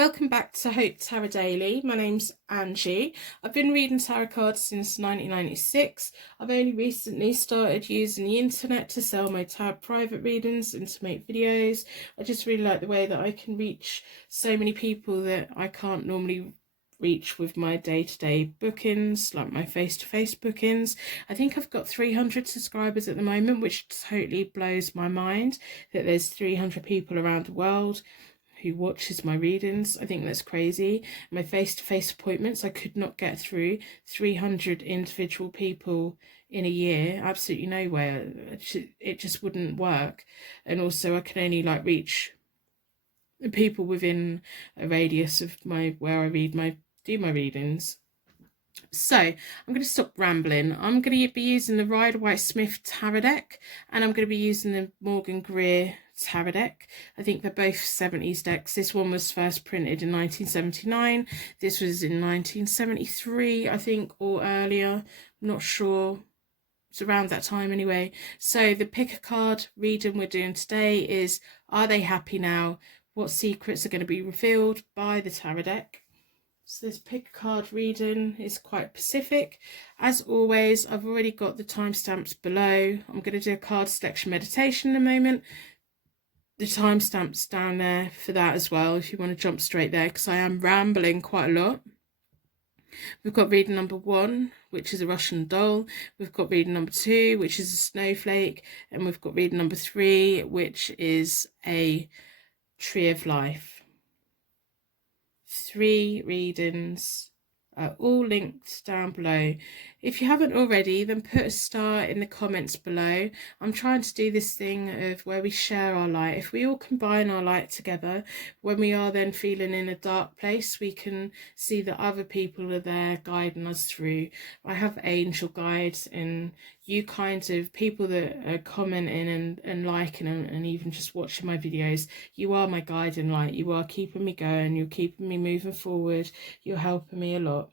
Welcome back to Hope Tarot Daily. My name's Angie. I've been reading tarot cards since 1996. I've only recently started using the internet to sell my tarot private readings and to make videos. I just really like the way that I can reach so many people that I can't normally reach with my day-to-day bookings, like my face-to-face bookings. I think I've got 300 subscribers at the moment, which totally blows my mind that there's 300 people around the world who watches my readings. I think that's crazy. My face-to-face appointments, I could not get through 300 individual people in a year. Absolutely no way. It just wouldn't work. And also I can only reach people within a radius of where I do my readings. So I'm going to stop rambling. I'm going to be using the Rider-Waite-Smith tarot deck, and I'm going to be using the Morgan Greer tarot deck. I think they're both 70s decks. This one was first printed in 1979. This was in 1973, I think, or earlier. I'm not sure. It's around that time anyway. So the pick a card reading we're doing today is, are they happy now? What secrets are going to be revealed by the tarot deck? So this pick a card reading is quite specific. As always, I've already got the timestamps below. I'm going to do a card selection meditation in a moment. The timestamps down there for that as well, if you want to jump straight there, because I am rambling quite a lot. We've got reading number 1, which is a Russian doll. We've got reading number 2, which is a snowflake. And we've got reading number 3, which is a tree of life. 3 readings are all linked down below. If you haven't already, then put a star in the comments below. I'm trying to do this thing of where we share our light. If we all combine our light together, when we are then feeling in a dark place, we can see that other people are there guiding us through. I have angel guides, and you kinds of people that are commenting and liking and even just watching my videos, you are my guiding light. You are keeping me going. You're keeping me moving forward. You're helping me a lot.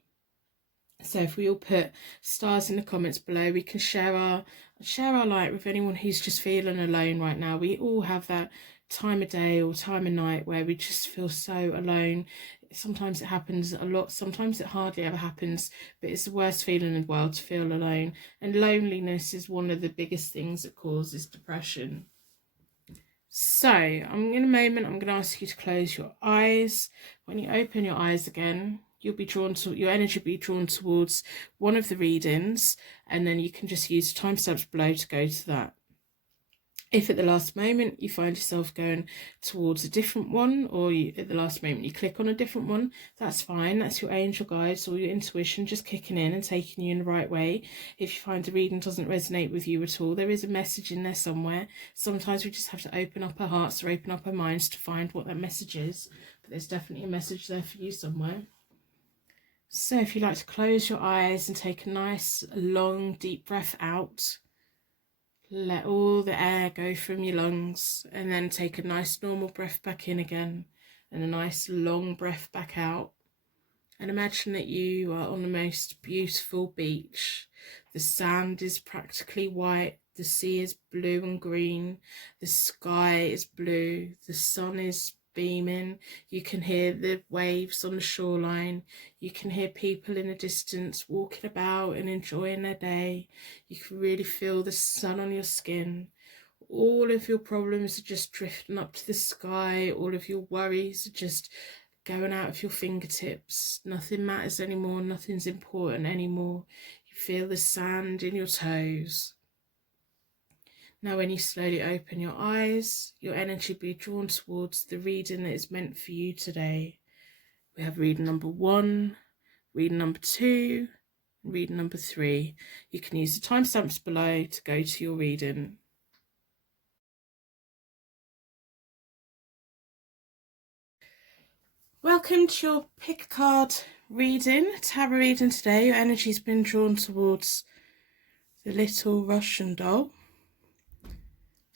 So if we all put stars in the comments below, we can share our light with anyone who's just feeling alone right now. We all have that time of day or time of night where we just feel so alone. Sometimes it happens a lot, sometimes it hardly ever happens, but it's the worst feeling in the world to feel alone. And loneliness is one of the biggest things that causes depression. So in a moment, I'm going to ask you to close your eyes. When you open your eyes again, you'll be drawn to, your energy will be drawn towards one of the readings, and then you can just use the timestamps below to go to that. If at the last moment you find yourself going towards a different one, or at the last moment you click on a different one, that's fine. That's your angel guides or your intuition just kicking in and taking you in the right way. If you find the reading doesn't resonate with you at all, there is a message in there somewhere. Sometimes we just have to open up our hearts or open up our minds to find what that message is, but there's definitely a message there for you somewhere. So if you like to close your eyes and take a nice long deep breath out, let all the air go from your lungs, and then take a nice normal breath back in again and a nice long breath back out. And imagine that you are on the most beautiful beach. The sand is practically white, the sea is blue and green, the sky is blue, the sun is beaming. You can hear the waves on the shoreline. You can hear people in the distance walking about and enjoying their day. You can really feel the sun on your skin. All of your problems are just drifting up to the sky. All of your worries are just going out of your fingertips. Nothing matters anymore. Nothing's important anymore. You feel the sand in your toes. Now when you slowly open your eyes, your energy will be drawn towards the reading that is meant for you today. We have reading number 1, reading number 2, and reading number 3. You can use the timestamps below to go to your reading. Welcome to your pick a card reading, tarot reading today. Your energy's been drawn towards the little Russian doll.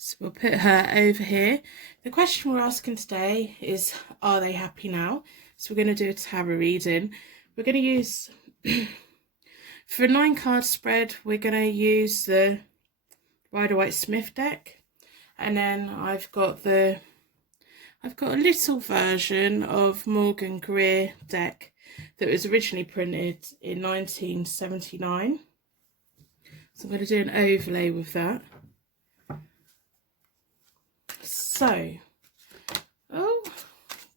So we'll put her over here. The question we're asking today is, are they happy now? So we're going to do a tarot reading. We're going to use, for a 9-card spread, we're going to use the Rider-Waite-Smith deck. And then I've got the I've got a little version of Morgan Greer deck that was originally printed in 1979. So I'm going to do an overlay with that. So, oh,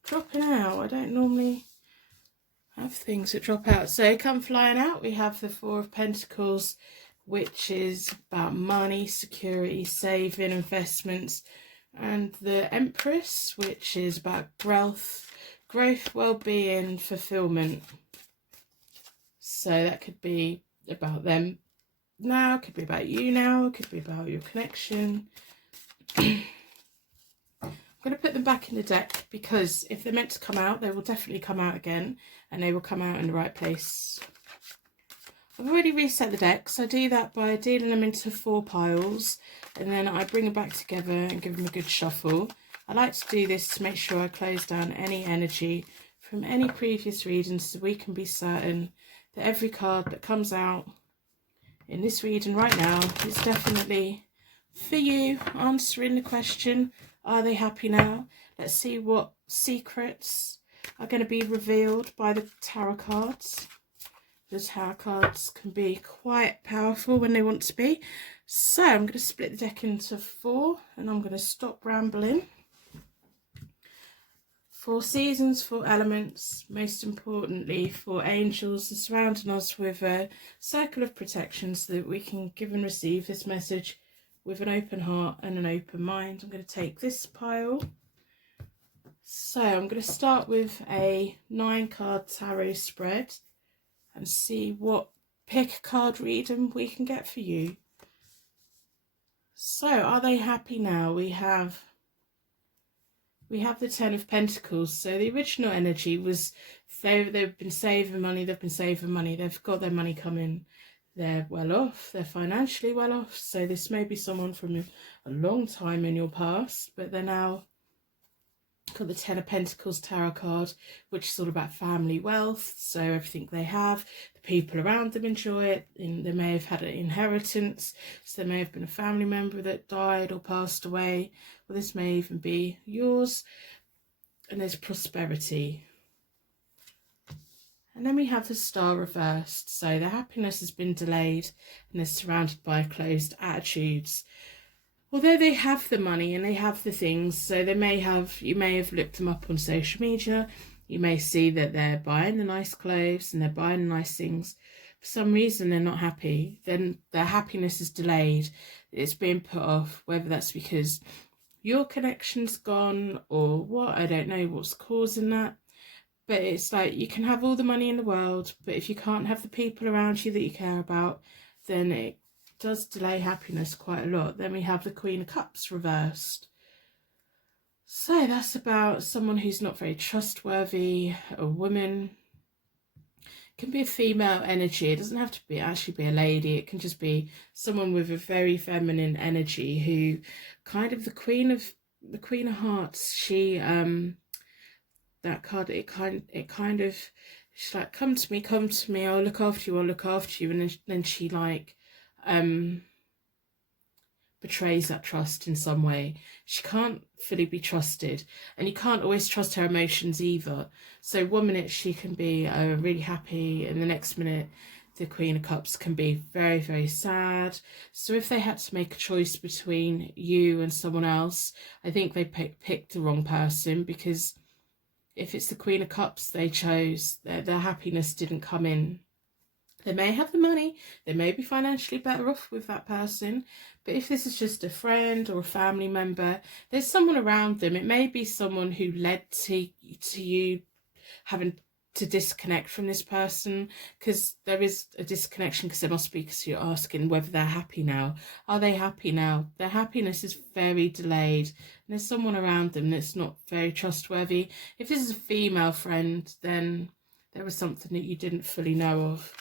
dropping out. I don't normally have things that drop out. So come flying out, we have the Four of Pentacles, which is about money, security, saving, investments, and the Empress, which is about growth, well-being, fulfillment. So that could be about them now, could be about you now, could be about your connection. I'm going to put them back in the deck because if they're meant to come out, they will definitely come out again, and they will come out in the right place. I've already reset the decks. I do that by dealing them into 4 piles, and then I bring them back together and give them a good shuffle. I like to do this to make sure I close down any energy from any previous readings, so we can be certain that every card that comes out in this reading right now is definitely for you, answering the question, are they happy now? Let's see what secrets are going to be revealed by the tarot cards. The tarot cards can be quite powerful when they want to be. So I'm going to split the deck into 4 and I'm going to stop rambling. 4 seasons, 4 elements, most importantly 4 angels are surrounding us with a circle of protection so that we can give and receive this message with an open heart and an open mind. I'm going to take this pile. So I'm going to start with a 9-card tarot spread and see what pick card reading we can get for you. So are they happy now? We have the 10 of Pentacles. So the original energy was they've been saving money, they've got their money coming, they're well off, they're financially well off. So this may be someone from a long time in your past, but they're now got the 10 of Pentacles tarot card, which is all about family wealth. So everything they have, the people around them enjoy it, and they may have had an inheritance, so there may have been a family member that died or passed away, or this may even be yours. And there's prosperity. And then we have the Star reversed, so the happiness has been delayed and is surrounded by closed attitudes. Although they have the money and they have the things, so you may have looked them up on social media, you may see that they're buying the nice clothes and they're buying the nice things. For some reason they're not happy, then their happiness is delayed, it's being put off, whether that's because your connection's gone or what, I don't know what's causing that. But it's like, you can have all the money in the world, but if you can't have the people around you that you care about, then it does delay happiness quite a lot. Then we have the Queen of Cups reversed. So that's about someone who's not very trustworthy, a woman. It can be a female energy. It doesn't have to be actually be a lady. It can just be someone with a very feminine energy who kind of the Queen of Hearts. She that card, it kind of, she's like, come to me, I'll look after you, and then she like betrays that trust in some way. She can't fully be trusted, and you can't always trust her emotions either. So one minute she can be really happy, and the next minute the Queen of Cups can be very, very sad. So if they had to make a choice between you and someone else, I think they picked the wrong person, because if it's the Queen of Cups they chose, their happiness didn't come in. They may have the money, they may be financially better off with that person, but if this is just a friend or a family member, there's someone around them. It may be someone who led to you having to disconnect from this person, because there is a disconnection, because there must be, because you're asking whether they're happy now. Are they happy now? Their happiness is very delayed, and there's someone around them that's not very trustworthy. If this is a female friend, then there was something that you didn't fully know of.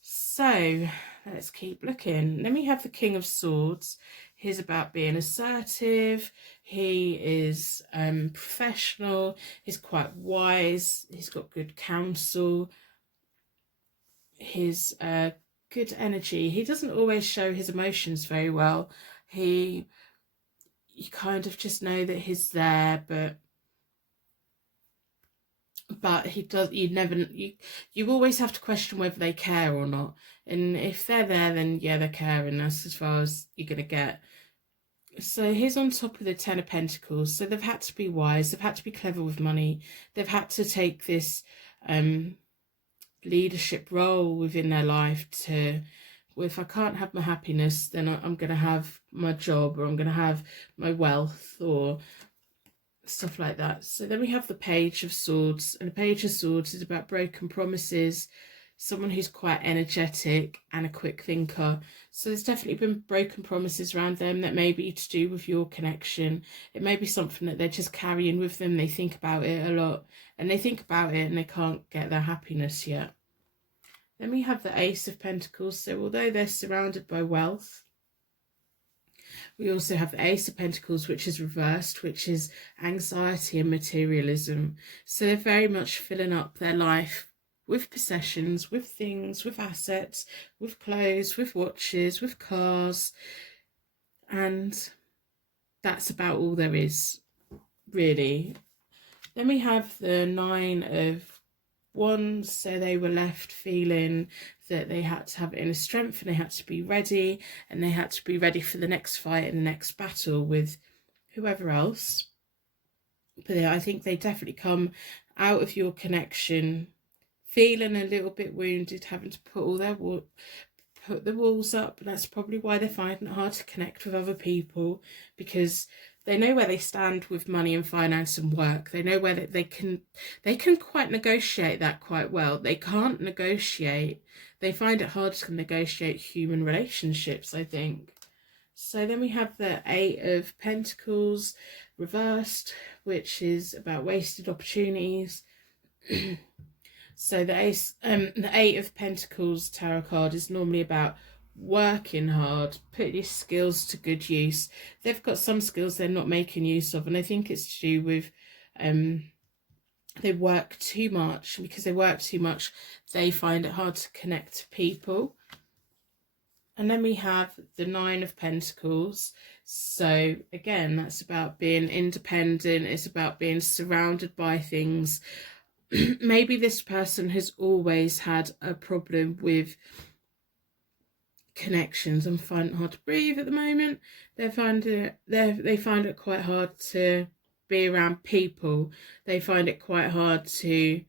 So let's keep looking. Then we have the King of Swords. He's about being assertive. He is professional. He's quite wise. He's got good counsel. He's good energy. He doesn't always show his emotions very well. You kind of just know that he's there, but but you always have to question whether they care or not. And if they're there, then yeah, they're caring. That's as far as you're gonna get. So here's on top of the Ten of Pentacles. So they've had to be wise, they've had to be clever with money, they've had to take this leadership role within their life to, well, if I can't have my happiness, then I'm going to have my job, or I'm going to have my wealth, or stuff like that. So then we have the Page of Swords, and the Page of Swords is about broken promises, someone who's quite energetic and a quick thinker. So there's definitely been broken promises around them that may be to do with your connection. It may be something that they're just carrying with them. They think about it a lot, and they think about it and they can't get their happiness yet. Then we have the Ace of Pentacles. So although they're surrounded by wealth, we also have the Ace of Pentacles, which is reversed, which is anxiety and materialism. So they're very much filling up their life with possessions, with things, with assets, with clothes, with watches, with cars. And that's about all there is, really. Then we have the Nine of Wands. So they were left feeling that they had to have inner strength, and they had to be ready, and they had to be ready for the next fight and the next battle with whoever else. But I think they definitely come out of your connection feeling a little bit wounded, having to put the walls up. And that's probably why they're finding it hard to connect with other people, because they know where they stand with money and finance and work. They know where they can quite negotiate that quite well. They can't negotiate. They find it hard to negotiate human relationships, I think. So then we have the Eight of Pentacles reversed, which is about wasted opportunities. So the Eight of Pentacles tarot card is normally about working hard, put your skills to good use. They've got some skills they're not making use of, and I think it's to do with they work too much. Because they work too much, they find it hard to connect to people. And then we have the Nine of Pentacles. So again, that's about being independent. It's about being surrounded by things. Maybe this person has always had a problem with connections and find it hard to breathe at the moment. They find it quite hard to be around people. They find it quite hard to,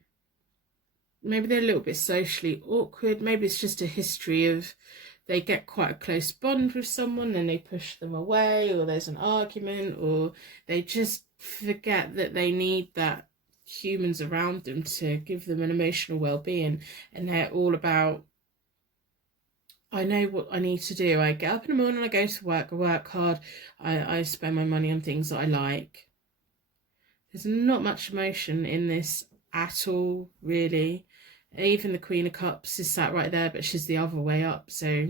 maybe they're a little bit socially awkward. Maybe it's just a history of, they get quite a close bond with someone and they push them away, or there's an argument, or they just forget that they need that humans around them to give them an emotional well-being. And they're all about, I know what I need to do. I get up in the morning, I go to work, I work hard, I spend my money on things that I like. There's not much emotion in this at all, really. Even the Queen of Cups is sat right there, but she's the other way up, so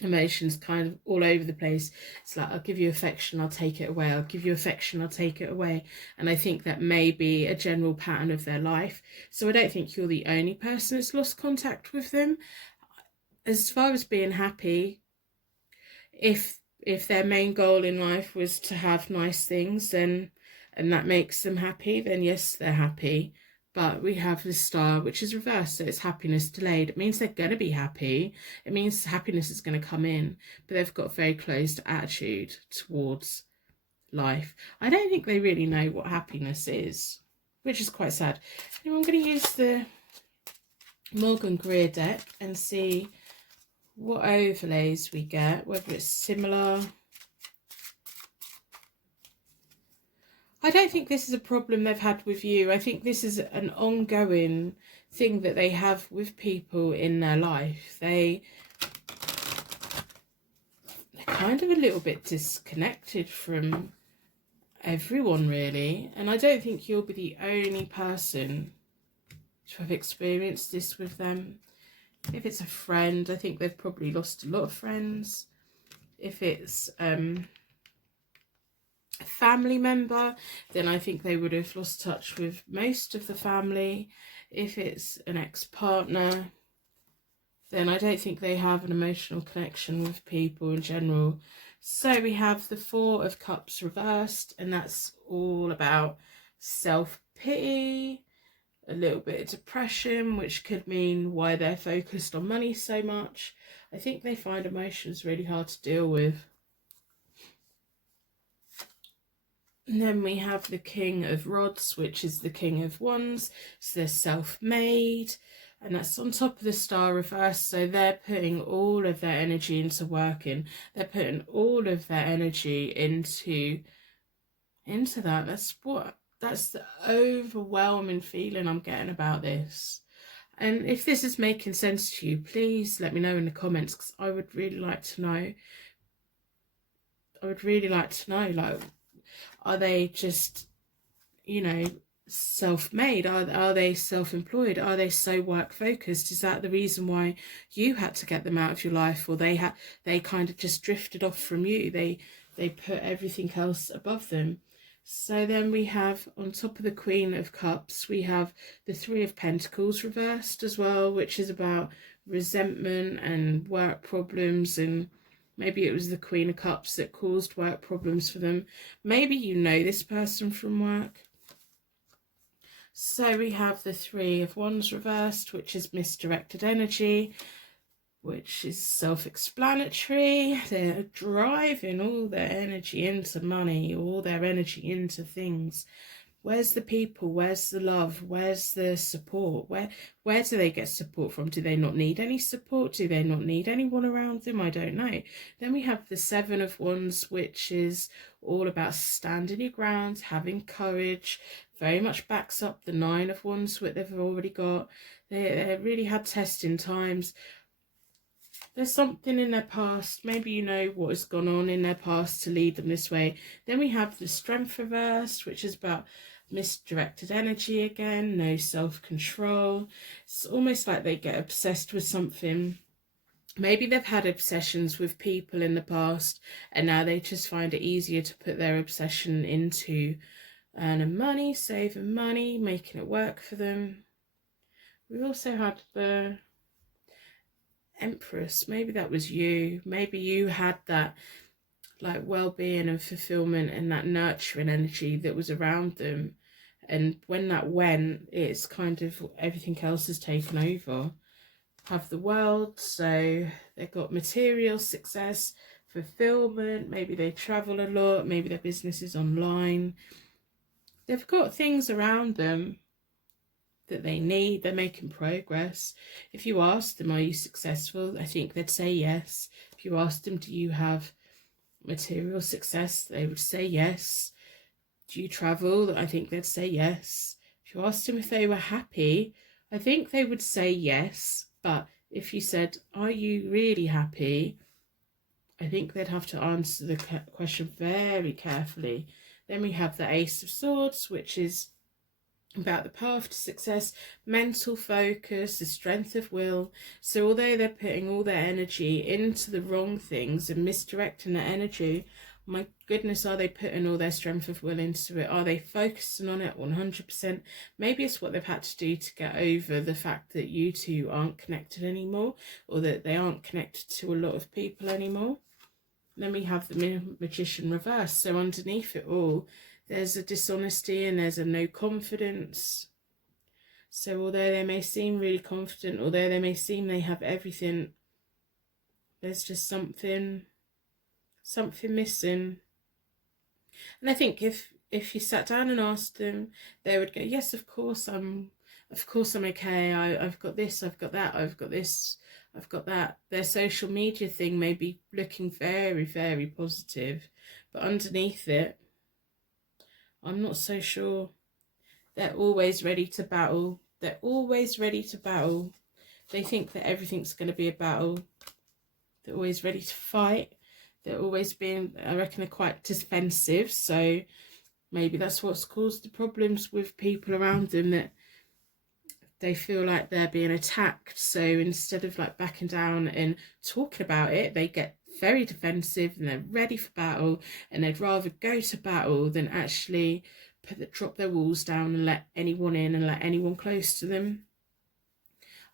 emotions kind of all over the place. It's like, I'll give you affection, I'll take it away. I'll give you affection, I'll take it away. And I think that may be a general pattern of their life. So I don't think you're the only person that's lost contact with them. As far as being happy, if their main goal in life was to have nice things, then, and that makes them happy, then yes, they're happy. But we have the Star, which is reversed, so it's happiness delayed. It means they're going to be happy. It means happiness is going to come in, but they've got a very closed attitude towards life. I don't think they really know what happiness is, which is quite sad. Anyway, I'm going to use the Morgan Greer deck and see what overlays we get, whether it's similar. I don't think this is a problem they've had with you. I think this is an ongoing thing that they have with people in their life. They're kind of a little bit disconnected from everyone, really. And I don't think you'll be the only person to have experienced this with them. If it's a friend, I think they've probably lost a lot of friends. If it's a family member, then I think they would have lost touch with most of the family. If it's an ex-partner, then I don't think they have an emotional connection with people in general. So we have the Four of Cups reversed, and that's all about self-pity. a little bit of depression, which could mean why they're focused on money so much. I think they find emotions really hard to deal with. And then we have the King of Rods, which is the King of Wands. So they're self-made, and that's on top of the Star reverse. So they're putting all of their energy into working. They're putting all of their energy into that. That's the overwhelming feeling I'm getting about this. And if this is making sense to you, please let me know in the comments, because I would really like to know. Like, are they just, you know, self-made? Are they self-employed? Are they so work-focused? Is that the reason why you had to get them out of your life, or they kind of just drifted off from you? They put everything else above them. So then we have, on top of the Queen of Cups, we have the Three of Pentacles reversed as well, which is about resentment and work problems, and maybe it was the Queen of Cups that caused work problems for them. Maybe you know this person from work. So we have the Three of Wands reversed, which is misdirected energy, which is self-explanatory. They're driving all their energy into money, all their energy into things. Where's the people? Where's the love? Where's the support? Where do they get support from? Do they not need any support? Do they not need anyone around them? I don't know. Then we have the Seven of Wands, which is all about standing your ground, having courage. Very much backs up the Nine of Wands, what they've already got. They really had testing times. There's something in their past. Maybe you know what has gone on in their past to lead them this way. Then we have the Strength reversed, which is about misdirected energy again, no self-control. It's almost like they get obsessed with something. Maybe they've had obsessions with people in the past, and now they just find it easier to put their obsession into earning money, saving money, making it work for them. We also had the Empress. Maybe that was you. Maybe you had that like well-being and fulfillment and that nurturing energy that was around them, and when that went, it's kind of everything else has taken over. Have the World, so they've got material success, fulfillment. Maybe they travel a lot, maybe their business is online. They've got things around them that they need. They're making progress. If you ask them, are you successful? I think they'd say yes. If you ask them, do you have material success? They would say yes. Do you travel? I think they'd say yes. If you asked them if they were happy, I think they would say yes. But if you said, are you really happy? I think they'd have to answer the question very carefully. Then we have the Ace of Swords, which is about the path to success, mental focus, the strength of will. So although they're putting all their energy into the wrong things and misdirecting their energy, my goodness, are they putting all their strength of will into it? Are they focusing on it 100%? Maybe it's what they've had to do to get over the fact that you two aren't connected anymore, or that they aren't connected to a lot of people anymore. Then we have the Magician reversed. So underneath it all, there's a dishonesty and there's a no confidence. So although they may seem really confident, although they may seem they have everything, there's just something missing. And I think if you sat down and asked them, they would go, yes, of course I'm okay. I've got this, I've got that, I've got this, I've got that. Their social media thing may be looking very, very positive, but underneath it, I'm not so sure. They're always ready to battle. They're always ready to battle. They think that everything's going to be a battle. They're always ready to fight. They're always being, I reckon, they're quite defensive. So maybe that's what's caused the problems with people around them, that they feel like they're being attacked. So instead of like backing down and talking about it, they get very defensive and they're ready for battle, and they'd rather go to battle than actually drop their walls down and let anyone in and let anyone close to them.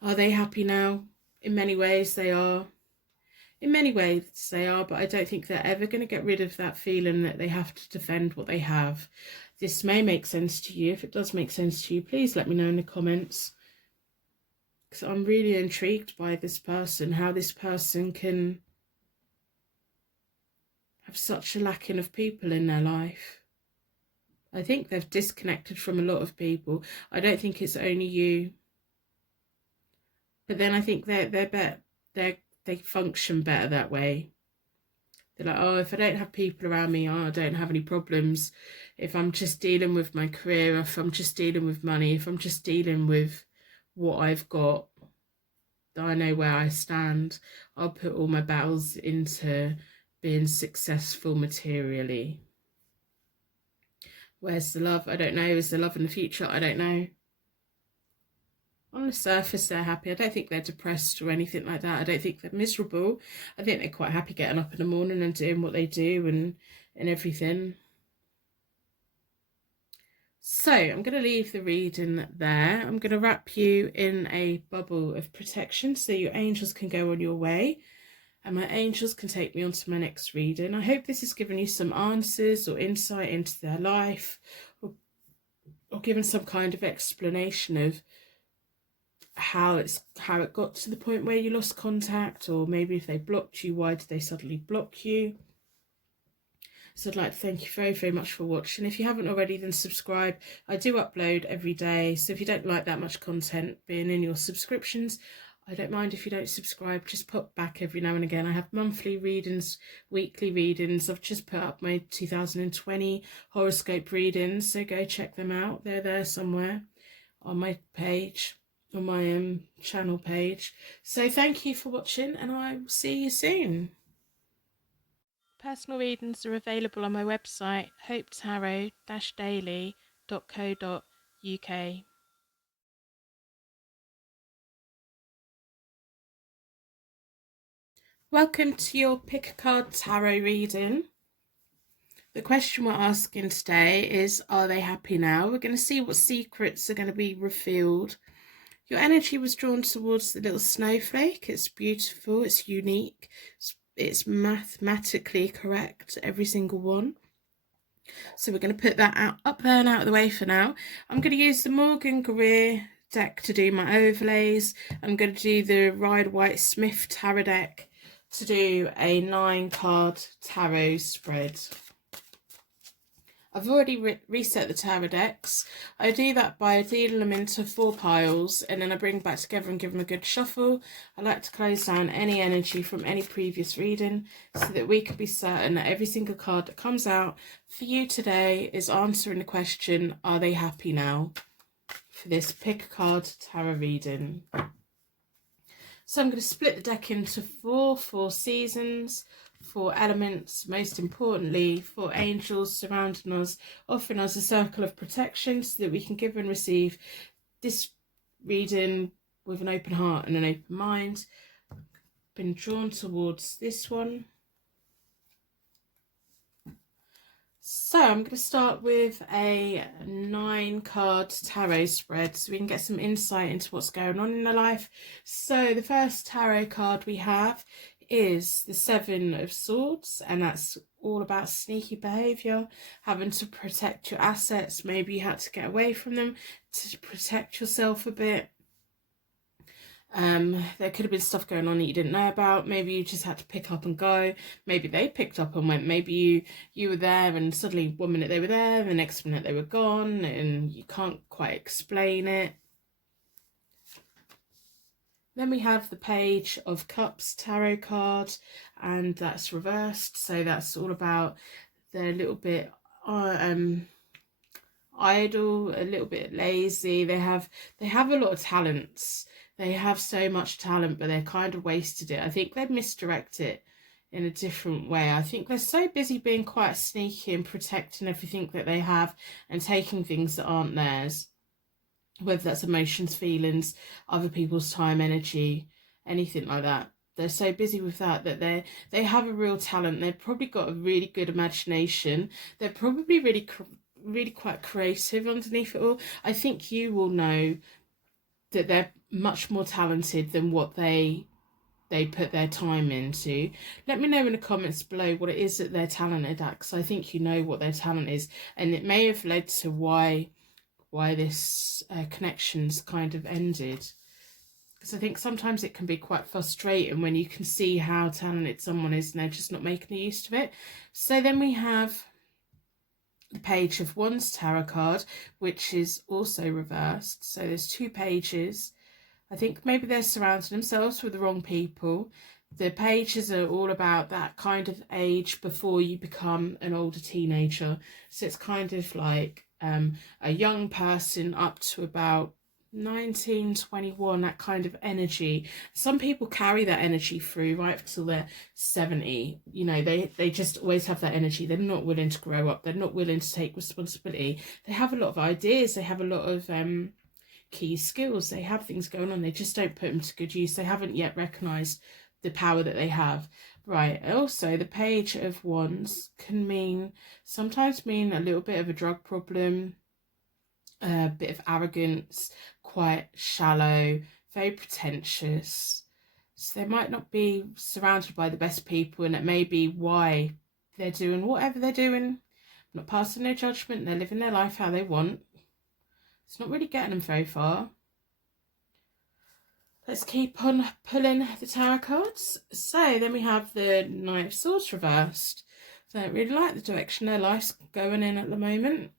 Are they happy now? In many ways they are. In many ways they are, but I don't think they're ever going to get rid of that feeling that they have to defend what they have. this may make sense to you. If it does make sense to you, please let me know in the comments, because I'm really intrigued by this person, how this person can have such a lacking of people in their life. I think they've disconnected from a lot of people. I don't think it's only you. But then I think they're better. They function better that way. They're like, oh, if I don't have people around me, oh, I don't have any problems. If I'm just dealing with my career, if I'm just dealing with money, if I'm just dealing with what I've got, I know where I stand. I'll put all my battles into being successful materially. Where's the love? I don't know. Is there love in the future? I don't know. On the surface, they're happy. I don't think they're depressed or anything like that. I don't think they're miserable. I think they're quite happy getting up in the morning and doing what they do and everything. So I'm going to leave the reading there. I'm going to wrap you in a bubble of protection so your angels can go on your way and my angels can take me on to my next reading. I hope this has given you some answers or insight into their life, or given some kind of explanation of how it got to the point where you lost contact, or maybe if they blocked you, why did they suddenly block you. So I'd like to thank you very, very much for watching. If you haven't already, then subscribe. I do upload every day, so if you don't like that much content being in your subscriptions, I don't mind if you don't subscribe. Just pop back every now and again. I have monthly readings, weekly readings. I've just put up my 2020 horoscope readings, so go check them out. They're there somewhere on my page, on my channel page. So thank you for watching, and I will see you soon. Personal readings are available on my website, hopetarot-daily.co.uk. Welcome to your Pick a Card Tarot reading. The question we're asking today is, are they happy now? We're going to see what secrets are going to be revealed. Your energy was drawn towards the little snowflake. It's beautiful, it's unique, it's mathematically correct, every single one. So we're going to put that up there and out of the way for now. I'm going to use the Morgan Greer deck to do my overlays. I'm going to do the Rider-Waite-Smith tarot deck to do a 9-card tarot spread. I've already reset the tarot decks. I do that by dealing them into 4 piles, and then I bring back together and give them a good shuffle. I like to close down any energy from any previous reading so that we can be certain that every single card that comes out for you today is answering the question, are they happy now? For this Pick a Card tarot reading. So I'm going to split the deck into 4 seasons, 4 elements, most importantly 4 angels surrounding us, offering us a circle of protection so that we can give and receive this reading with an open heart and an open mind. Been drawn towards this one. So I'm going to start with a 9-card tarot spread so we can get some insight into what's going on in their life. So the first tarot card we have is the 7 of Swords, and that's all about sneaky behaviour, having to protect your assets. Maybe you had to get away from them to protect yourself a bit. There could have been stuff going on that you didn't know about. Maybe you just had to pick up and go. Maybe they picked up and went. Maybe you were there and suddenly 1 minute they were there, the next minute they were gone, and you can't quite explain it. Then we have the Page of Cups tarot card, and that's reversed. So that's all about they're a little bit idle, a little bit lazy. They have a lot of talents. They have so much talent, but they're kind of wasted it. I think they'd misdirect it in a different way. I think they're so busy being quite sneaky and protecting everything that they have and taking things that aren't theirs, whether that's emotions, feelings, other people's time, energy, anything like that. They're so busy with that they have a real talent. They've probably got a really good imagination. They're probably really quite creative underneath it all. I think you will know that they're much more talented than what they they put their time into. Let me know in the comments below what it is that they're talented at, because I think you know what their talent is, and it may have led to why this connection's kind of ended. Because I think sometimes it can be quite frustrating when you can see how talented someone is and they're just not making the use of it. So then we have the Page of Wands tarot card, which is also reversed. So there's 2 pages. I think maybe they're surrounding themselves with the wrong people. The pages are all about that kind of age before you become an older teenager. So it's kind of like a young person up to about 19, 21, that kind of energy. Some people carry that energy through right until they're 70. You know, they just always have that energy. They're not willing to grow up. They're not willing to take responsibility. They have a lot of ideas. They have a lot of key skills. They have things going on. They just don't put them to good use. They haven't yet recognized the power that they have. Right. Also, the Page of Wands can sometimes mean a little bit of a drug problem, a bit of arrogance, quite shallow, very pretentious. So they might not be surrounded by the best people, and it may be why they're doing whatever they're doing. I'm not passing no judgment. They're living their life how they want. It's not really getting them very far. Let's keep on pulling the tarot cards. So then we have the Knight of Swords reversed. I don't really like the direction their life's going in at the moment.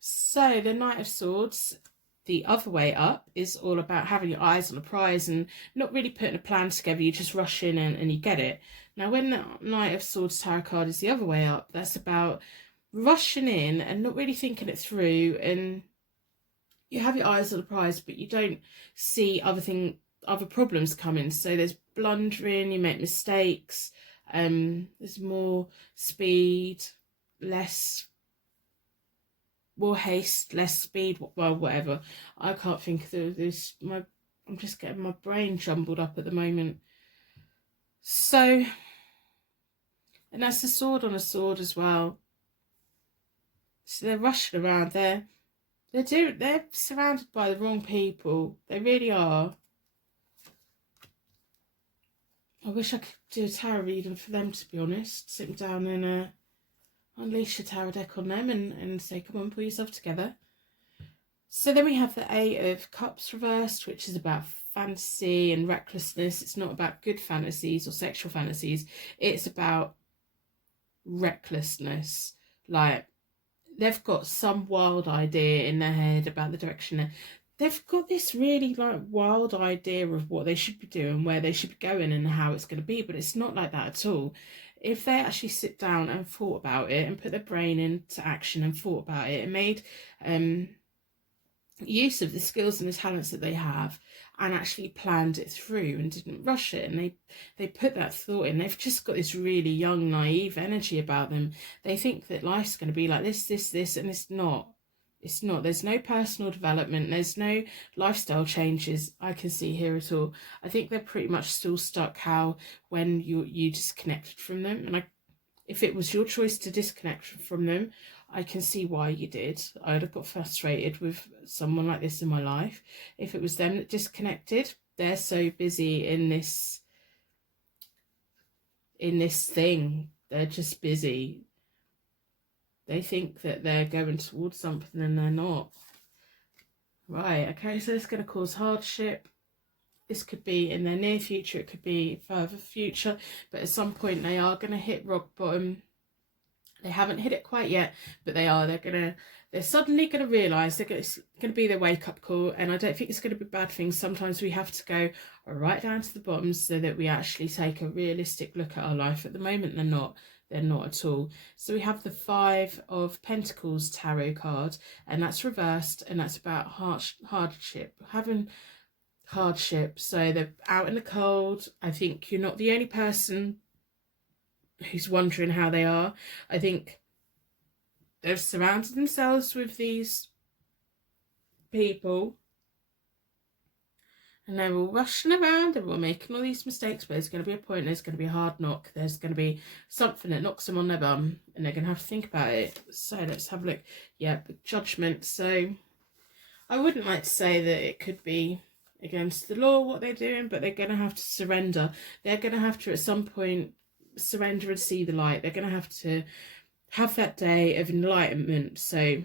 So the Knight of Swords, the other way up, is all about having your eyes on the prize and not really putting a plan together. You just rush in and you get it. Now when the Knight of Swords tarot card is the other way up, that's about rushing in and not really thinking it through, and you have your eyes on the prize but you don't see other problems coming. So there's blundering, you make mistakes, there's more speed, more haste, less speed, well, whatever. I can't think of this. I'm just getting my brain jumbled up at the moment. So, and that's the sword on a sword as well. So they're rushing around. They're surrounded by the wrong people. They really are. I wish I could do a tarot reading for them, to be honest. Sit them down and unleash a tarot deck on them and say, come on, pull yourself together. So then we have the Eight of Cups reversed, which is about fantasy and recklessness. It's not about good fantasies or sexual fantasies. It's about recklessness. Like, they've got some wild idea in their head about the direction they've got this really like wild idea of what they should be doing, where they should be going and how it's going to be, but it's not like that at all. If they actually sit down and thought about it and put their brain into action and thought about it and made use of the skills and the talents that they have and actually planned it through and didn't rush it, and they put that thought in, they've just got this really young, naive energy about them. They think that life's going to be like this, and it's not. It's not. There's no personal development. There's no lifestyle changes I can see here at all. I think they're pretty much still stuck when you disconnected from them. And if it was your choice to disconnect from them, I can see why you did. I'd have got frustrated with someone like this in my life. If it was them that disconnected, they're so busy in this thing. They're just busy. They think that they're going towards something and they're not. Right, okay, so it's going to cause hardship. This could be in their near future, it could be further future, but at some point they are going to hit rock bottom. They haven't hit it quite yet, but they are. They're suddenly going to realise it's going to be their wake-up call, and I don't think it's going to be bad things. Sometimes we have to go right down to the bottom so that we actually take a realistic look at our life. At the moment, they're not. They're not at all. So we have the Five of Pentacles tarot card, and that's reversed, and that's about hardship, having hardship. So they're out in the cold. I think you're not the only person who's wondering how they are. I think they've surrounded themselves with these people and they're all rushing around and we're making all these mistakes, but there's going to be a point, there's going to be a hard knock, there's going to be something that knocks them on their bum and they're going to have to think about it. So let's have a look. Yeah, but Judgment. So I wouldn't like to say that it could be against the law what they're doing, but they're going to have to surrender. They're going to have to at some point surrender and see the light. They're going to have that day of enlightenment. So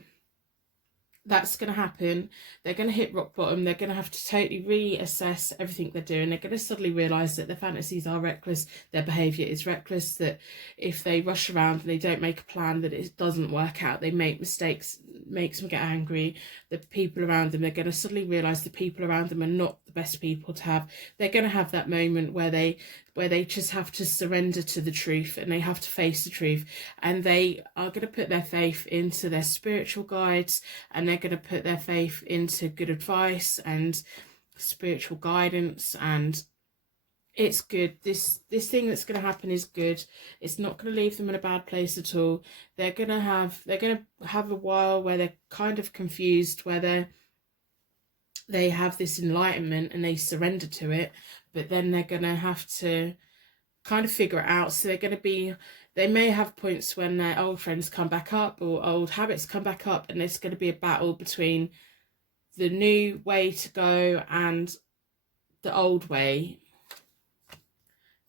that's going to happen. They're going to hit rock bottom. They're going to have to totally reassess everything they're doing. They're going to suddenly realise that their fantasies are reckless, their behaviour is reckless, that if they rush around and they don't make a plan, that it doesn't work out. They make mistakes, makes them get angry. The people around them, they're going to suddenly realise the people around them are not the best people to have. They're going to have that moment where they just have to surrender to the truth, and they have to face the truth, and they are going to put their faith into their spiritual guides, and they're going to put their faith into good advice and spiritual guidance. And it's good. This thing that's going to happen is good. It's not going to leave them in a bad place at all. They're going to have a while where they're kind of confused, where they have this enlightenment and they surrender to it, but then they're going to have to kind of figure it out. So they may have points when their old friends come back up, or old habits come back up, and there's going to be a battle between the new way to go and the old way.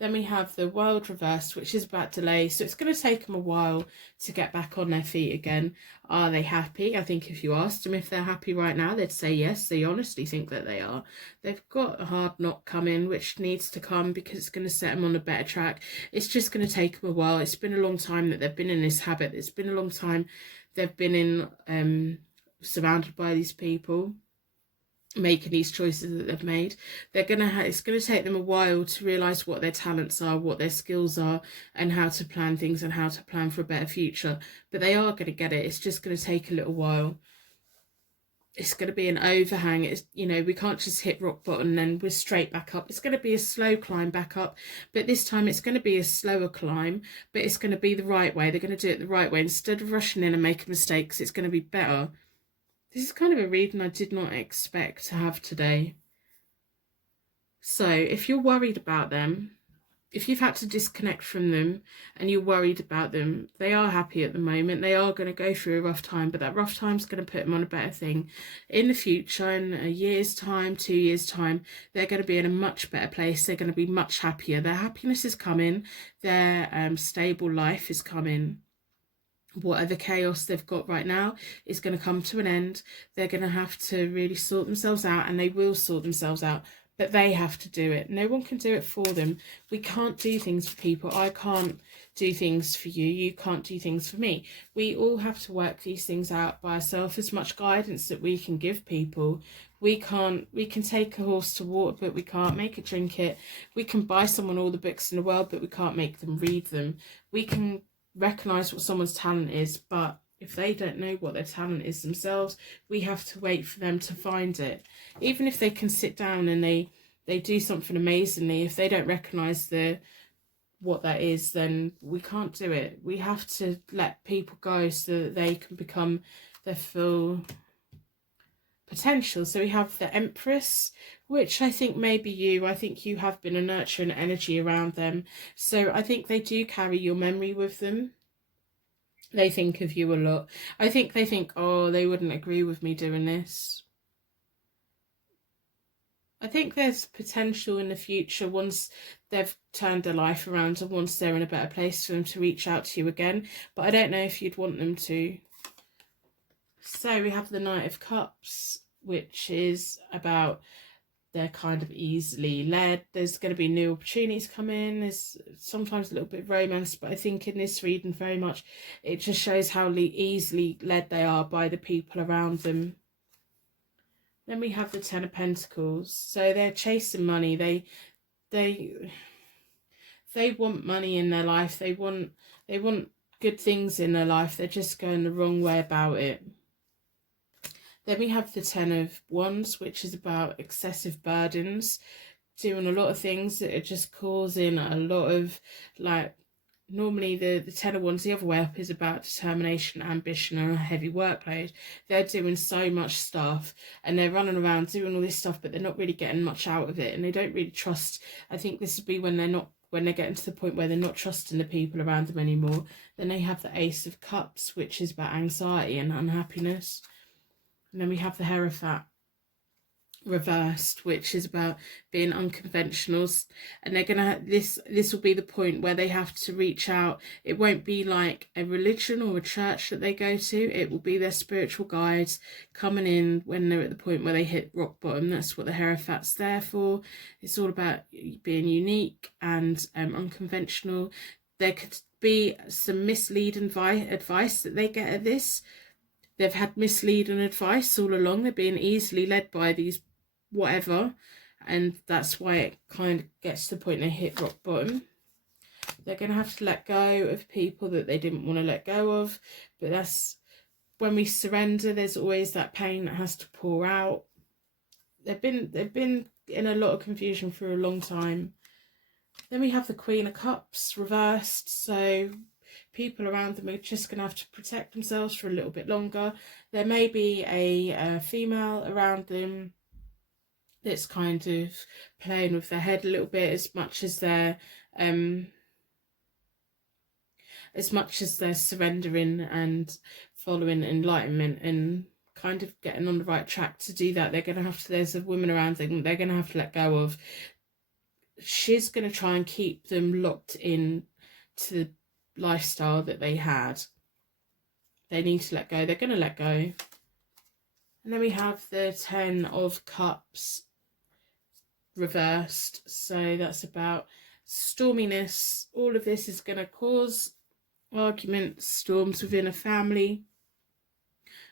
Then we have the world reversed, which is about delay. So it's going to take them a while to get back on their feet again. Are they happy? I think if you asked them if they're happy right now, they'd say yes. They honestly think that they are. They've got a hard knock coming, which needs to come because it's going to set them on a better track. It's just going to take them a while. It's been a long time that they've been in this habit. It's been a long time they've been in surrounded by these people, making these choices that they've made. It's gonna take them a while to realize what their talents are, what their skills are, and how to plan things and how to plan for a better future. But they are going to get it. It's just going to take a little while. It's going to be an overhang. It's, we can't just hit rock bottom and then we're straight back up. It's going to be a slow climb back up, but this time it's going to be a slower climb, but it's going to be the right way. They're going to do it the right way. Instead of rushing in and making mistakes, it's going to be better. This is kind of a reading I did not expect to have today. So if you're worried about them, if you've had to disconnect from them and you're worried about them, they are happy at the moment. They are going to go through a rough time, but that rough time is going to put them on a better thing. In the future, in a year's time, 2 years' time, they're going to be in a much better place. They're going to be much happier. Their happiness is coming. Their stable life is coming. Whatever chaos they've got right now is going to come to an end. They're going to have to really sort themselves out, and they will sort themselves out, but they have to do it. No one can do it for them. We can't do things for people. I can't do things for you. You can't do things for me. We all have to work these things out by ourselves. As much guidance that we can give people, we can take a horse to water, but we can't make it drink it. We can buy someone all the books in the world, but we can't make them read them. We can recognize what someone's talent is, but if they don't know what their talent is themselves, we have to wait for them to find it. Even if they can sit down and they do something amazingly, if they don't recognize what that is, then we can't do it. We have to let people go so that they can become their full potential. So we have the Empress, which I think may be you. I think you have been a nurturing energy around them. So I think they do carry your memory with them. They think of you a lot. I think they think, oh, they wouldn't agree with me doing this. I think there's potential in the future, once they've turned their life around and once they're in a better place, for them to reach out to you again. But I don't know if you'd want them to. So we have the Knight of Cups, which is about they're kind of easily led. There's going to be new opportunities come in. There's sometimes a little bit of romance, but I think in this reading very much it just shows how easily led they are by the people around them. Then we have the Ten of Pentacles. So they're chasing money. They want money in their life. They want good things in their life. They're just going the wrong way about it. Then we have the Ten of Wands, which is about excessive burdens, doing a lot of things that are just causing a lot of, like, normally the Ten of Wands, the other way up, is about determination, ambition, and a heavy workload. They're doing so much stuff and they're running around doing all this stuff, but they're not really getting much out of it, and they don't really trust. I think this would be when they're getting to the point where they're not trusting the people around them anymore. Then they have the Ace of Cups, which is about anxiety and unhappiness. And then we have the Hierophant, reversed, which is about being unconventional. And they're gonna this will be the point where they have to reach out. It won't be like a religion or a church that they go to. It will be their spiritual guides coming in when they're at the point where they hit rock bottom. That's what the Hierophant's there for. It's all about being unique and unconventional. There could be some misleading advice that they get at this. They've had misleading advice all along. They're being easily led by these whatever, and that's why it kind of gets to the point they hit rock bottom. They're going to have to let go of people that they didn't want to let go of, but that's when we surrender. There's always that pain that has to pour out. They've been in a lot of confusion for a long time. Then we have the Queen of Cups reversed, so people around them are just going to have to protect themselves for a little bit longer. There may be a female around them that's kind of playing with their head a little bit, as much as they're surrendering and following enlightenment and kind of getting on the right track. To do that, they're going to have to, there's a woman around them they're going to have to let go of. She's going to try and keep them locked in to the lifestyle that they had. They need to let go. They're going to let go. And then we have the 10 of Cups reversed. So that's about storminess. All of this is going to cause arguments, storms within a family,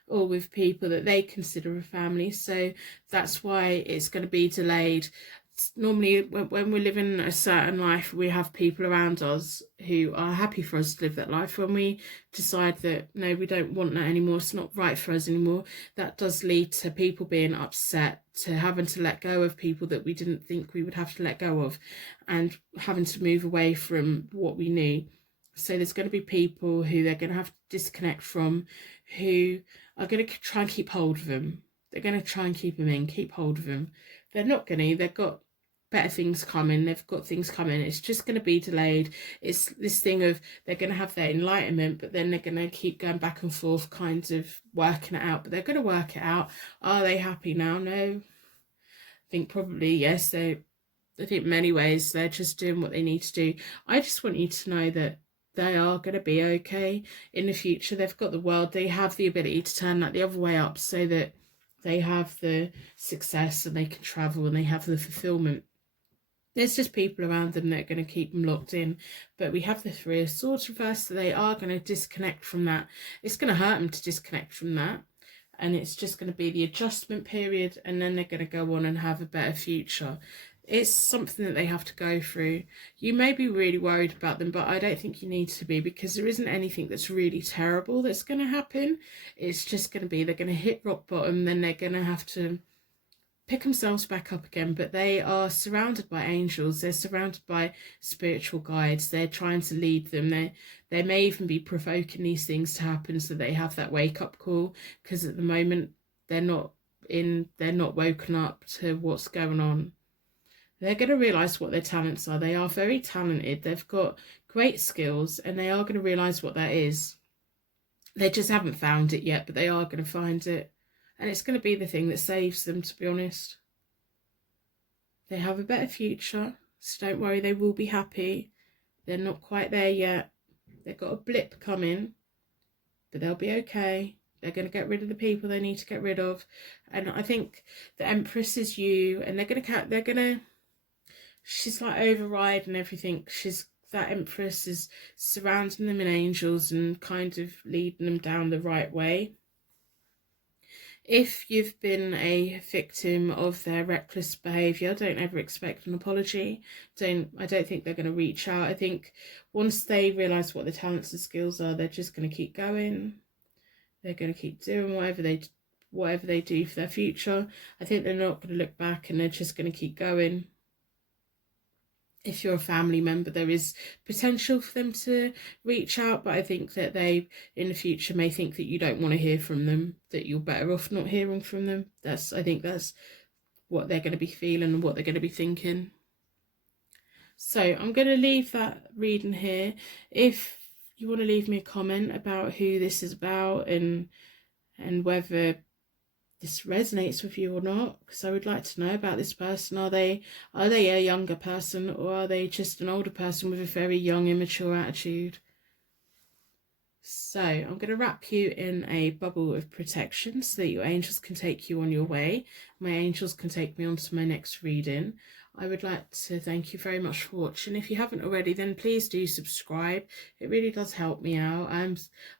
or with people that they consider a family. So that's why it's going to be delayed. Normally when we're living a certain life, we have people around us who are happy for us to live that life. When we decide that no, we don't want that anymore, it's not right for us anymore, that does lead to people being upset, to having to let go of people that we didn't think we would have to let go of, and having to move away from what we knew. So there's going to be people who they're going to have to disconnect from, who are going to try and keep hold of them. They're going to try and keep them in, keep hold of them. They're not going to. They've got better things coming. They've got things coming. It's just going to be delayed. It's this thing of they're going to have their enlightenment, but then they're going to keep going back and forth, kind of working it out. But they're going to work it out. Are they happy now? No. I think probably yes. I think in many ways they're just doing what they need to do. I just want you to know that they are going to be okay in the future. They've got the world. They have the ability to turn that the other way up, so that they have the success and they can travel and they have the fulfillment. There's just people around them that are going to keep them locked in. But we have the 3 of Swords reversed, so they are going to disconnect from that. It's going to hurt them to disconnect from that. And it's just going to be the adjustment period, and then they're going to go on and have a better future. It's something that they have to go through. You may be really worried about them, but I don't think you need to be, because there isn't anything that's really terrible that's going to happen. It's just going to be, they're going to hit rock bottom, then they're going to have to pick themselves back up again. But they are surrounded by angels. They're surrounded by spiritual guides. They're trying to lead them. They may even be provoking these things to happen, so they have that wake-up call, because at the moment they're not woken up to what's going on. They're going to realise what their talents are. They are very talented. They've got great skills, and they are going to realise what that is. They just haven't found it yet, but they are going to find it. And it's going to be the thing that saves them, to be honest. They have a better future, so don't worry, they will be happy. They're not quite there yet. They've got a blip coming, but they'll be okay. They're going to get rid of the people they need to get rid of. And I think the Empress is you, and she's like overriding everything. That Empress is surrounding them in angels and kind of leading them down the right way. If you've been a victim of their reckless behaviour, don't ever expect an apology. I don't think they're going to reach out. I think once they realise what their talents and skills are, they're just going to keep going. They're going to keep doing whatever they do for their future. I think they're not going to look back, and they're just going to keep going. If you're a family member, there is potential for them to reach out, but I think that they in the future may think that you don't want to hear from them, that you're better off not hearing from them. I think that's what they're going to be feeling and what they're going to be thinking. So I'm going to leave that reading here. If you want to leave me a comment about who this is about and whether this resonates with you or not, because I would like to know about this person. Are they a younger person, or are they just an older person with a very young, immature attitude? So I'm going to wrap you in a bubble of protection so that your angels can take you on your way. My angels can take me on to my next reading. I would like to thank you very much for watching. If you haven't already, then please do subscribe. It really does help me out. I'm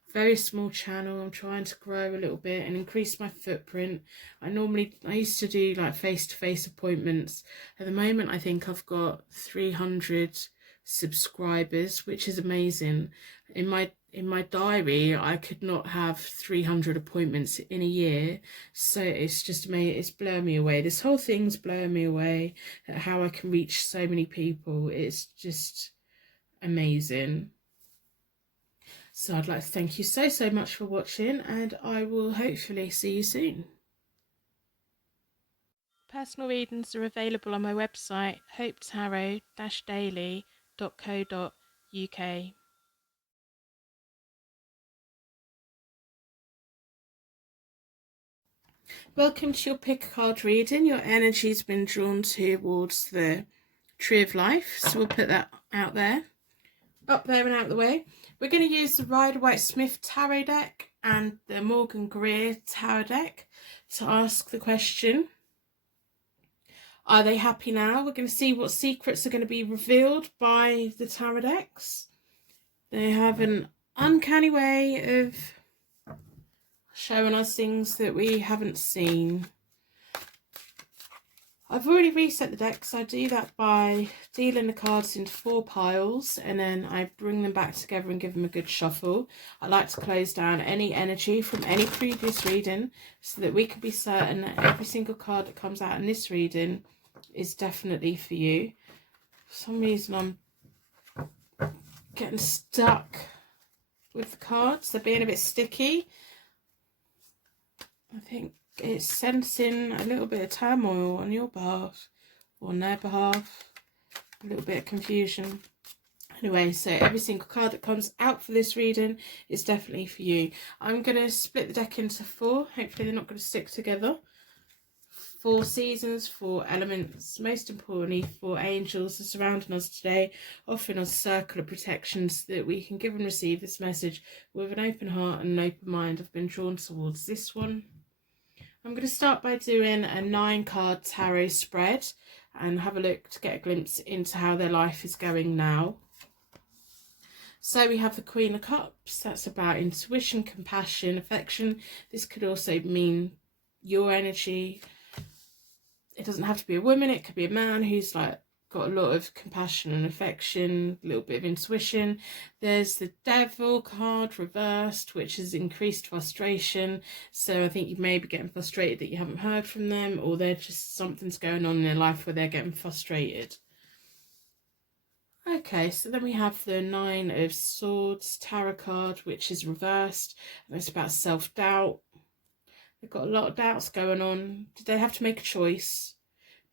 a very small channel. I'm trying to grow a little bit and increase my footprint. I used to do like face-to-face appointments. At the moment, I think I've got 300 subscribers, which is amazing. In my diary, I could not have 300 appointments in a year, so it's just amazing. It's blowing me away. This whole thing's blowing me away at how I can reach so many people. It's just amazing. So I'd like to thank you so much for watching, and I will hopefully see you soon. Personal readings are available on my website, hopetarot-daily.co.uk. Welcome to your pick a card reading. Your energy's been drawn towards the Tree of Life, so we'll put that out there, up there and out of the way. We're going to use the Rider-Waite-Smith Tarot deck and the Morgan Greer Tarot deck to ask the question, are they happy now? We're going to see what secrets are going to be revealed by the tarot decks. They have an uncanny way of showing us things that we haven't seen. I've already reset the deck, so I do that by dealing the cards into 4 piles and then I bring them back together and give them a good shuffle. I like to close down any energy from any previous reading so that we can be certain that every single card that comes out in this reading is definitely for you. For some reason I'm getting stuck with the cards. They're being a bit sticky. I think it's sensing a little bit of turmoil on your behalf or on their behalf, a little bit of confusion. Anyway, so every single card that comes out for this reading is definitely for you. I'm going to split the deck into 4. Hopefully they're not going to stick together. 4 seasons, 4 elements, most importantly 4 angels are surrounding us today, offering us a circle of protection so that we can give and receive this message with an open heart and an open mind. I've been drawn towards this one. I'm going to start by doing a 9-card tarot spread and have a look to get a glimpse into how their life is going now. So we have the Queen of Cups. That's about intuition, compassion, affection. This could also mean your energy. It doesn't have to be a woman, it could be a man who's like got a lot of compassion and affection, a little bit of intuition. There's the Devil card reversed, which has increased frustration. So I think you may be getting frustrated that you haven't heard from them, or they're just something's going on in their life where they're getting frustrated. Okay, so then we have the 9 of Swords tarot card, which is reversed, and it's about self-doubt. They've got a lot of doubts going on. Did they have to make a choice?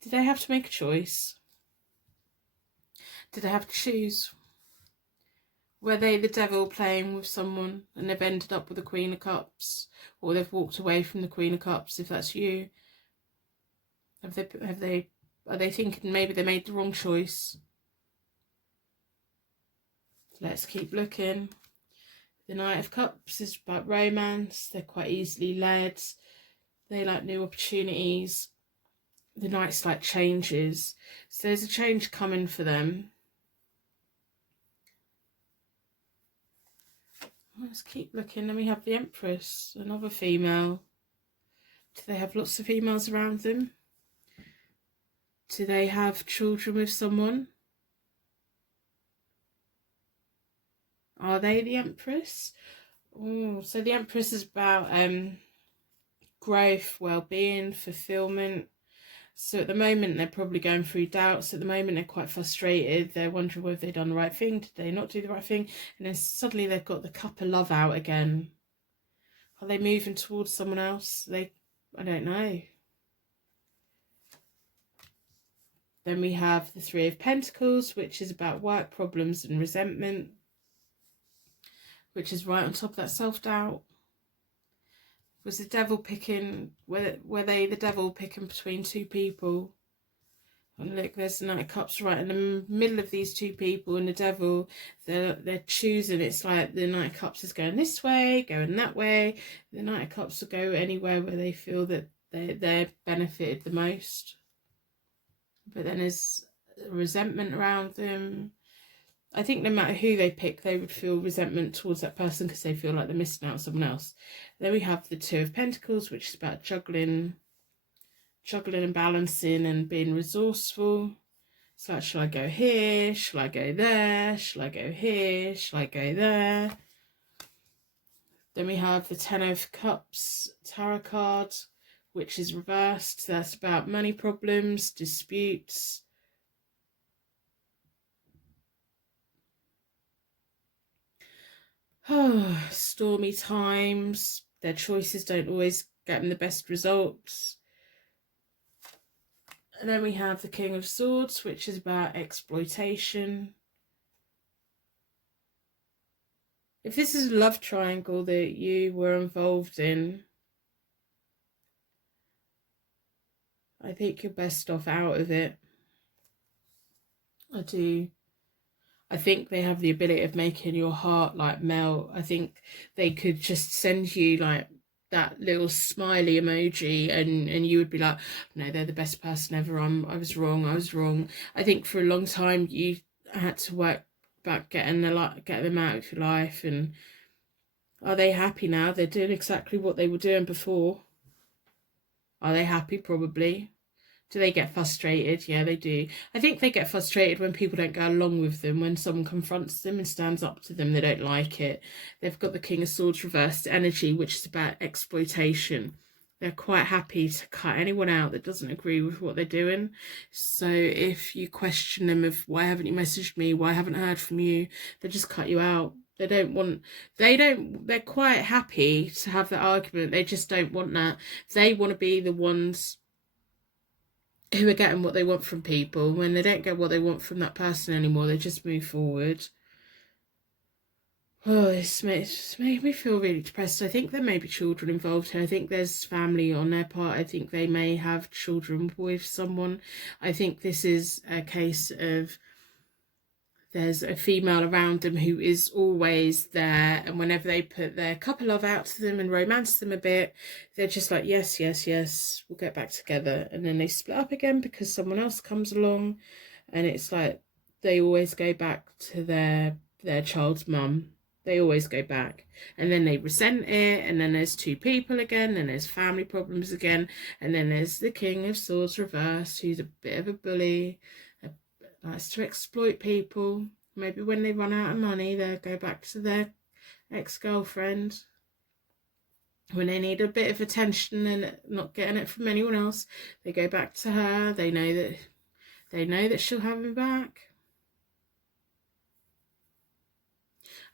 Did they have to make a choice? Did they have to choose? Were they the devil playing with someone and they've ended up with the Queen of Cups? Or they've walked away from the Queen of Cups, if that's you? Are they thinking maybe they made the wrong choice? Let's keep looking. The Knight of Cups is about romance. They're quite easily led. They like new opportunities. The Knight's like changes. So there's a change coming for them. Let's keep looking. Then we have the Empress, another female. Do they have lots of females around them? Do they have children with someone? Are they the Empress? Oh, so the Empress is about growth, well-being, fulfillment. So at the moment they're probably going through doubts. At the moment they're quite frustrated. They're wondering whether they've done the right thing. Did they not do the right thing? And then suddenly they've got the cup of love out again. Are they moving towards someone else? I don't know. Then we have the 3 of Pentacles, which is about work problems and resentment, which is right on top of that self-doubt. Was the devil picking, were they the devil picking between two people? And look, there's the Knight of Cups right in the middle of these two people, and the devil, they're choosing. It's like the Knight of Cups is going this way, going that way. The Knight of Cups will go anywhere where they feel that they're benefited the most. But then there's resentment around them. I think no matter who they pick, they would feel resentment towards that person because they feel like they're missing out on someone else. Then we have the Two of Pentacles, which is about juggling and balancing and being resourceful. It's like, shall I go here? Shall I go there? Shall I go here? Shall I go there? Then we have the Ten of Cups tarot card, which is reversed. That's about money problems, disputes. Oh, stormy times. Their choices don't always get them the best results. And then we have the King of Swords, which is about exploitation. If this is a love triangle that you were involved in, I think you're best off out of it. I do. I think they have the ability of making your heart like melt. I think they could just send you like that little smiley emoji and you would be like, no, they're the best person ever. I was wrong. I think for a long time you had to work back getting them out of your life. And are they happy now? They're doing exactly what they were doing before. Are they happy? Probably. Do they get frustrated? Yeah, they do. I think they get frustrated when people don't go along with them, when someone confronts them and stands up to them, they don't like it. They've got the King of Swords reversed energy, which is about exploitation. They're quite happy to cut anyone out that doesn't agree with what they're doing. So if you question them of why haven't you messaged me, why haven't I heard from you, they just cut you out. They're quite happy to have that argument. They just don't want that. They want to be the ones who are getting what they want from people. When they don't get what they want from that person anymore, they just move forward. Oh, it's made me feel really depressed. I think there may be children involved here. I think there's family on their part. I think they may have children with someone. I think this is a case of there's a female around them who is always there, and whenever they put their couple love out to them and romance them a bit, they're just like, yes, we'll get back together. And then they split up again because someone else comes along, and it's like they always go back to their child's mum. They always go back, and then they resent it, and then there's two people again, and there's family problems again, and then there's the King of Swords reversed, who's a bit of a bully, likes to exploit people. Maybe when they run out of money, they'll go back to their ex-girlfriend. When they need a bit of attention and not getting it from anyone else, they go back to her. They know that she'll have him back.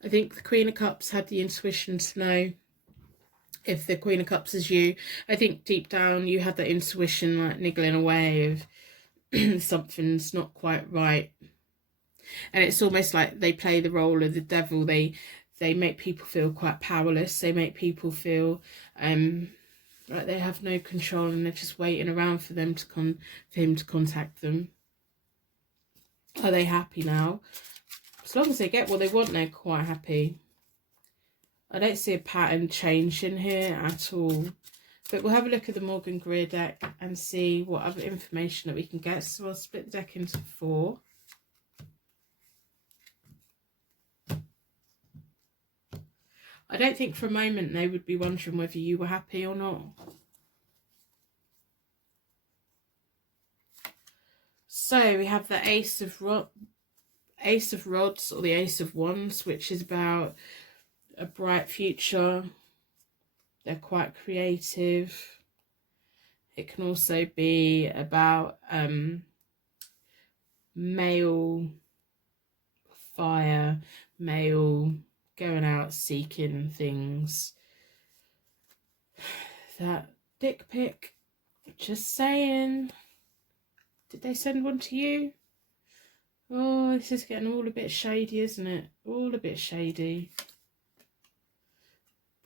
I think the Queen of Cups had the intuition to know if the Queen of Cups is you. I think deep down you had that intuition, like niggling away of something's not quite right. And it's almost like they play the role of the devil. They make people feel quite powerless. They make people feel like they have no control, and they're just waiting around for them to for him to contact them. Are they happy now? As long as they get what they want, they're quite happy. I don't see a pattern change in here at all. But we'll have a look at the Morgan Greer deck and see what other information that we can get. So I'll split the deck into 4. I don't think for a moment they would be wondering whether you were happy or not. So we have the Ace of Rods or the Ace of Wands, which is about a bright future. They're quite creative. It can also be about male fire, male going out seeking things. That dick pic, just saying. Did they send one to you? Oh, this is getting all a bit shady, isn't it? All a bit shady.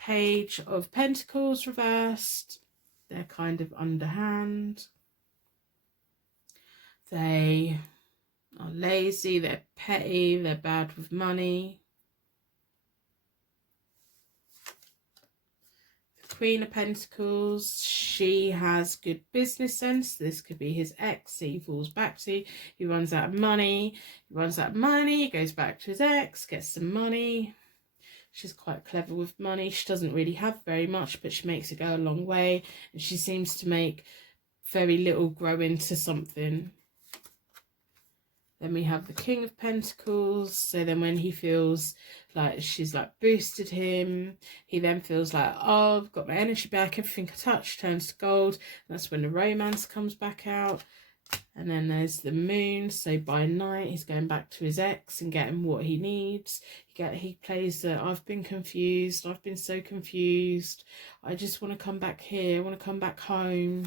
Page of Pentacles reversed. They're kind of underhand. They are lazy, they're petty, they're bad with money. Queen of Pentacles, she has good business sense. This could be his ex he falls back to. He runs out of money. Goes back to his ex, gets some money. She's quite clever with money. She doesn't really have very much, but she makes it go a long way. And she seems to make very little grow into something. Then we have the King of Pentacles. So then when he feels like she's like boosted him, he then feels like, oh, I've got my energy back. Everything I touch turns to gold. And that's when the romance comes back out. And then there's the Moon. So by night, he's going back to his ex and getting what he needs. He plays that I've been confused. I've been so confused. I just want to come back here. I want to come back home.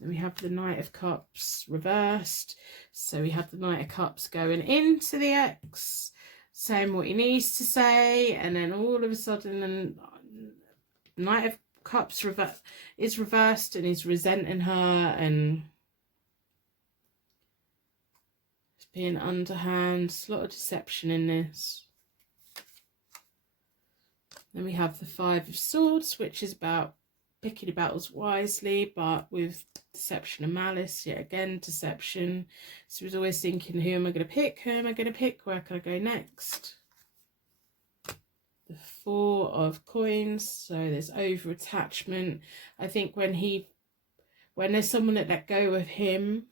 Then we have the Knight of Cups reversed. So we have the Knight of Cups going into the ex, saying what he needs to say. And then all of a sudden, the Knight of Cups is reversed and he's resenting her and it's being underhand. There's a lot of deception in this. Then we have the Five of Swords, which is about picking your battles wisely, but with deception and malice. Yet again, deception. So he's always thinking, who am I going to pick? Who am I going to pick? Where can I go next? The Four of Coins. So there's over attachment. I think when there's someone that let go of him,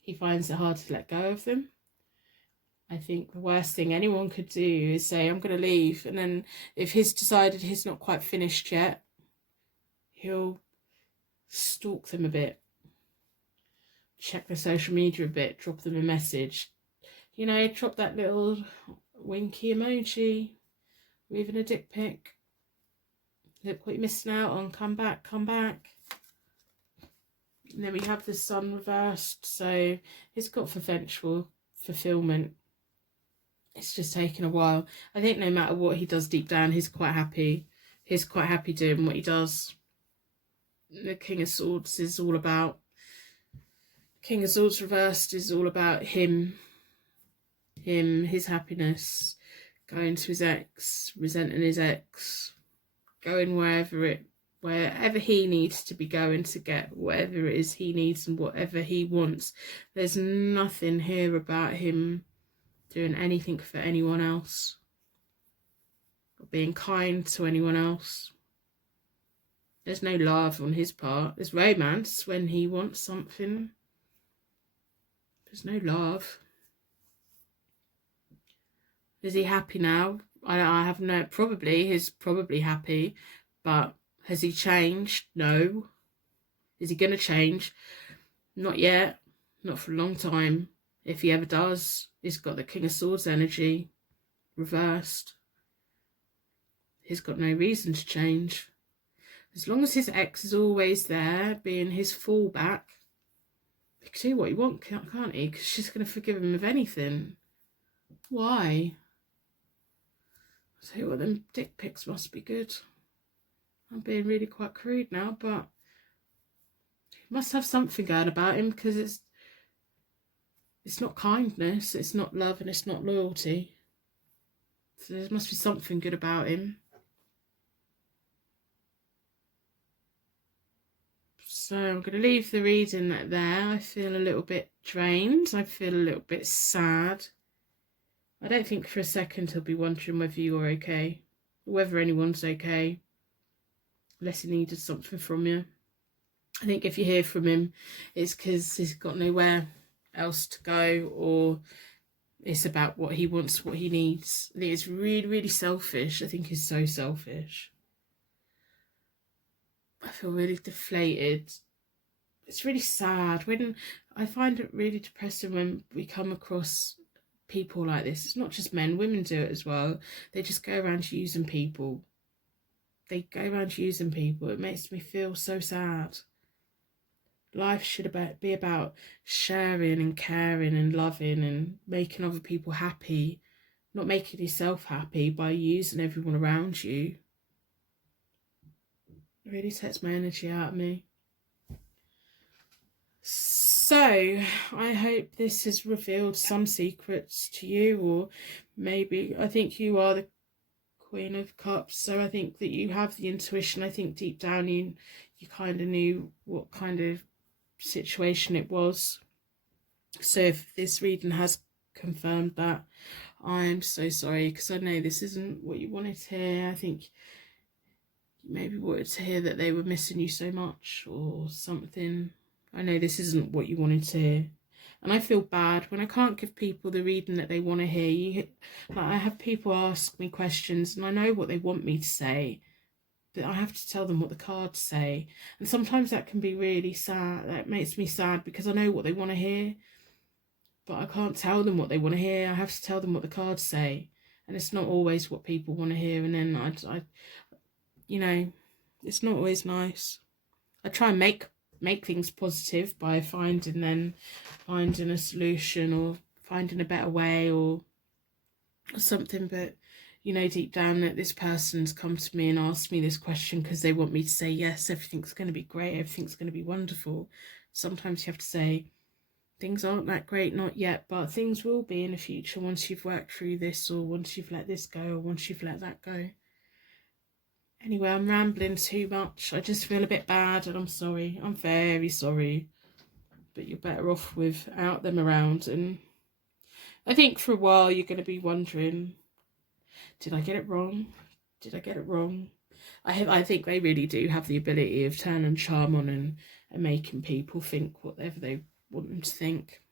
he finds it hard to let go of them. I think the worst thing anyone could do is say, I'm going to leave. And then if he's decided he's not quite finished yet, he'll stalk them a bit, check their social media a bit, drop them a message. You know, drop that little winky emoji, or even a dick pic. Look what you're missing out on. Come back, come back. And then we have the Sun reversed. So he's got eventual fulfillment. It's just taken a while. I think no matter what he does deep down, he's quite happy. He's quite happy doing what he does. The King of Swords is all about... King of Swords reversed is all about him, his happiness, going to his ex, resenting his ex, going wherever he needs to be going to get whatever it is he needs and whatever he wants. There's nothing here about him doing anything for anyone else or being kind to anyone else. There's no love on his part. There's romance when he wants something. There's no love. Is he happy now? I have no... Probably. He's probably happy. But has he changed? No. Is he going to change? Not yet. Not for a long time. If he ever does, he's got the King of Swords energy reversed. He's got no reason to change. As long as his ex is always there, being his fallback, he can do what he wants, can't he? Because she's going to forgive him of anything. Why? I tell you what, them dick pics must be good. I'm being really quite crude now, but he must have something going about him, because it's not kindness, it's not love, and it's not loyalty. So there must be something good about him. So I'm going to leave the reading there. I feel a little bit drained. I feel a little bit sad. I don't think for a second he'll be wondering whether you're okay, or whether anyone's okay, unless he needed something from you. I think if you hear from him, it's because he's got nowhere else to go, or it's about what he wants, what he needs. I think it's really, really selfish. I think he's so selfish. I feel really deflated. It's really sad. When I find it really depressing when we come across people like this. It's not just men, women do it as well. They just go around using people. They go around using people. It makes me feel so sad. Life should be about sharing and caring and loving and making other people happy, not making yourself happy by using everyone around you. It really takes my energy out of me. So, I hope this has revealed some secrets to you, or maybe, I think you are the Queen of Cups, so I think that you have the intuition. I think deep down you kind of knew what kind of situation it was. So if this reading has confirmed that, I'm so sorry, because I know this isn't what you wanted to hear. I think you maybe wanted to hear that they were missing you so much or something. I know this isn't what you wanted to hear. And I feel bad when I can't give people the reading that they want to hear. Like, I have people ask me questions and I know what they want me to say, but I have to tell them what the cards say. And sometimes that can be really sad. That makes me sad because I know what they want to hear, but I can't tell them what they want to hear. I have to tell them what the cards say. And it's not always what people want to hear. And then I you know, it's not always nice. I try and make things positive by finding a solution or finding a better way or something, but you know deep down that this person's come to me and asked me this question because they want me to say yes, everything's going to be great, everything's going to be wonderful. Sometimes you have to say things aren't that great, not yet, but things will be in the future once you've worked through this, or once you've let this go, or once you've let that go. Anyway, I'm rambling too much. I just feel a bit bad and I'm sorry. I'm very sorry. But you're better off without them around. And I think for a while you're going to be wondering, did I get it wrong? Did I get it wrong? I think they really do have the ability of turning charm on and making people think whatever they want them to think.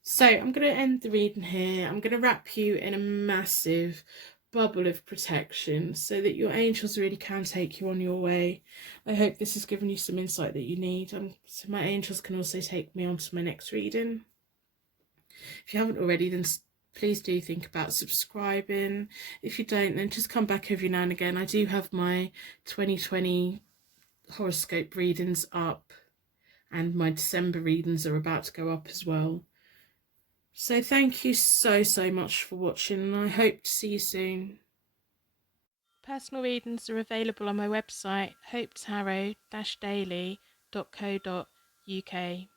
So I'm going to end the reading here. I'm going to wrap you in a massive bubble of protection so that your angels really can take you on your way. I hope this has given you some insight that you need. So my angels can also take me on to my next reading. If you haven't already, then please do think about subscribing. If you don't, then just come back every now and again. I do have my 2020 horoscope readings up, and my December readings are about to go up as well. So thank you so much for watching, and I hope to see you soon. Personal readings are available on my website, hopetarot-daily.co.uk.